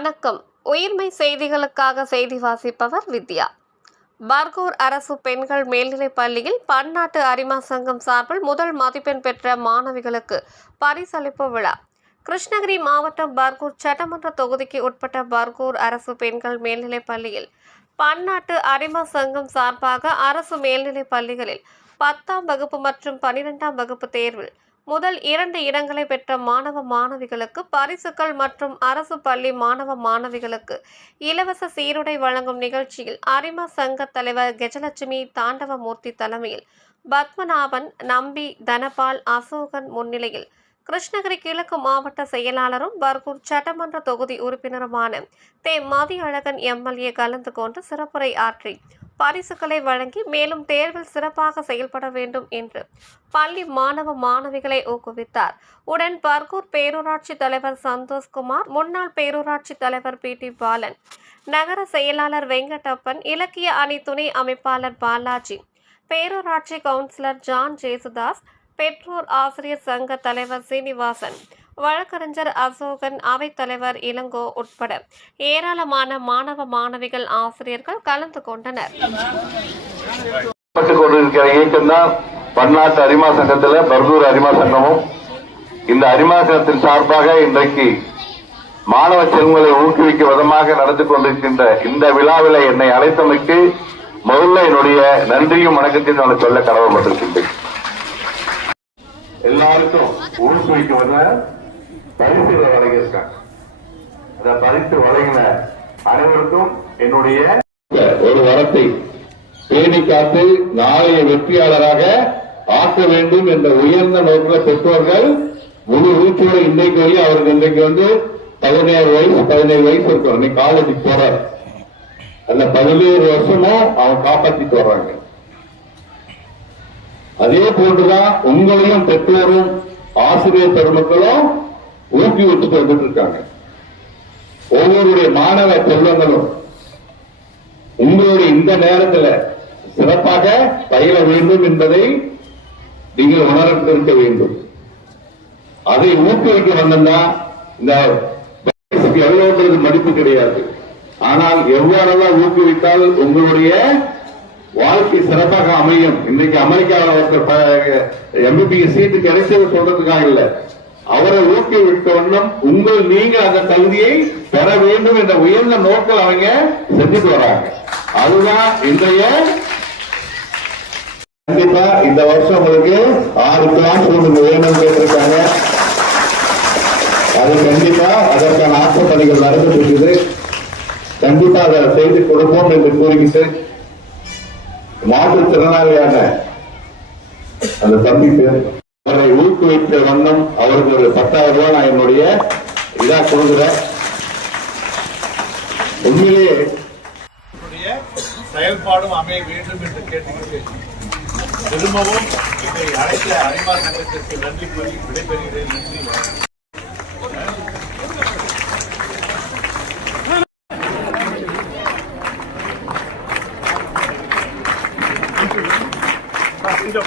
வணக்கம். உயிர்மை செய்திகளுக்காக செய்தி வாசிப்பவர் வித்யா. பர்கூர் அரசு பெண்கள் மேல்நிலைப் பள்ளியில் பன்னாட்டு அரிமா சங்கம் சார்பில் முதல் மதிப்பெண் பெற்ற மாணவிகளுக்கு பரிசளிப்பு விழா. கிருஷ்ணகிரி மாவட்டம் பர்கூர் சட்டமன்ற தொகுதிக்கு உட்பட்ட பர்கூர் அரசு பெண்கள் மேல்நிலைப் பள்ளியில் பன்னாட்டு அரிமா சங்கம் சார்பாக அரசு மேல்நிலைப் பள்ளிகளில் 10ஆம் வகுப்பு மற்றும் 12ஆம் வகுப்பு தேர்வில் முதல் 2 இடங்களை பெற்ற மாணவ மாணவிகளுக்கு பரிசுகள் மற்றும் அரசு பள்ளி மாணவ மாணவிகளுக்கு இலவச சீருடை வழங்கும் நிகழ்ச்சியில் அரிமா சங்க தலைவர் கஜலட்சுமி தாண்டவமூர்த்தி தலைமையில் பத்மநாபன், நம்பி, தனபால், அசோகன் முன்னிலையில் கிருஷ்ணகிரி கிழக்கு மாவட்ட செயலாளரும் பர்கூர் சட்டமன்ற தொகுதி உறுப்பினருமான மதியழகன் எம்எல்ஏ கலந்து கொண்டு சிறப்புரை ஆற்றி பரிசுகளை வழங்கி மேலும் தேர்வில் சிறப்பாக செயல்பட வேண்டும் என்று பள்ளி மாணவ மாணவிகளை ஊக்குவித்தார். உடன் பர்கூர் பேரூராட்சி தலைவர் சந்தோஷ்குமார், முன்னாள் பேரூராட்சி தலைவர் PT பாலன், நகர செயலாளர் வெங்கடப்பன், இலக்கிய அணி துணை அமைப்பாளர் பாலாஜி, பேரூராட்சி கவுன்சிலர் ஜான் ஜேசுதாஸ், பெற்றோர் ஆசிரியர் சங்க தலைவர் சீனிவாசன், வழக்கறிஞர் அசோகன், அவைத்தலைவர் இளங்கோ உட்பட ஏராளமான மாணவ மாணவிகள், ஆசிரியர்கள் கலந்து கொண்டனர். பன்னாட்டு அரிமா சங்கத்தில் பர்கூர் அரிமா சங்கமும் இந்த அரிமா சங்கத்தின் சார்பாக இன்றைக்கு மாணவ செல்வங்களை ஊக்குவிக்க விதமாக நடந்து கொண்டிருக்கின்ற இந்த விழாவில் என்னை அழைத்தமைக்கு முதல்ல என்னுடைய நன்றியும் வணக்கத்தையும் நான் சொல்ல கடமைப்பட்டிருக்கின்றேன். எல்லாருக்கும் ஊக்குவிக்க வர பரிசுகளை வழங்கியிருக்காங்க. அந்த பரிசு வழங்கின அனைவருக்கும் என்னுடைய ஒரு வரத்தை பேணி காத்து நாளைய வெற்றியாளராக ஆக்க வேண்டும் என்ற உயர்ந்த நோக்கில் பெற்றோர்கள் முழு வீச்சோட இன்றைக்கு வரையும் அவருக்கு இன்றைக்கு 17 வயசு இருக்கும். இன்னைக்கு காலேஜுக்கு போறார். அந்த 17 வருஷமும் அவன் காப்பாற்றிட்டு வர்றாங்க. அதே போன்றுதான் உங்களையும் பெற்றோரும் ஆசிரியர் பெருமக்களும் ஊக்குவிச்சுட்டு வந்துட்டு இருக்காங்க. ஒவ்வொருடைய மாணவ செல்வங்களும் உங்களுடைய இந்த நேரத்தில் சிறப்பாக பயில வேண்டும் என்பதை நீங்கள் உணர்ந்திருக்க வேண்டும். அதை ஊக்குவிக்க வந்தா இந்த எவ்வளவு மதிப்பு கிடையாது. ஆனால் எவ்வாறெல்லாம் ஊக்குவித்தால் உங்களுடைய வாழ்க்கை சிறப்பாக அமையும். இன்றைக்கு அமெரிக்காவில் ஒருத்தர் MBBS சீட்டு கிடைச்சது சொல்றதுக்காக இல்ல, அவரை ஊக்குவிக்க வண்ணம் நீங்க அந்த கல்வியை பெற வேண்டும் என்ற உயர்ந்த நோக்கில் அவங்க செஞ்சுட்டு வராங்க. அதுதான் இன்றைய. கண்டிப்பா இந்த வருஷம் உங்களுக்கு 6 கிளாஸ் ரூம் வேணும் கேட்டிருக்காங்க. அது கண்டிப்பா அதற்கான ஆக்கப்பணிகள் நடந்துட்டு இருக்குது. கண்டிப்பா அதை செய்து கொடுப்போம் என்று கூறிக்கிட்டு மாற்றுத்திறனாளியான அந்த தம்பி பேர் அவரை ஊக்குவித்த வண்ணம் அவருக்கு ஒரு 10,000 ரூபாய் நான் என்னுடைய இதா கொடுக்கிறேன். உண்மையிலேயே செயல்பாடும் அமைய வேண்டும் என்று கேட்டுக்கிட்டு திரும்பவும் இதை அழைத்த அரிமா சங்கத்திற்கு நன்றி கூறி விடைபெறுகிறேன். நன்றி. Audio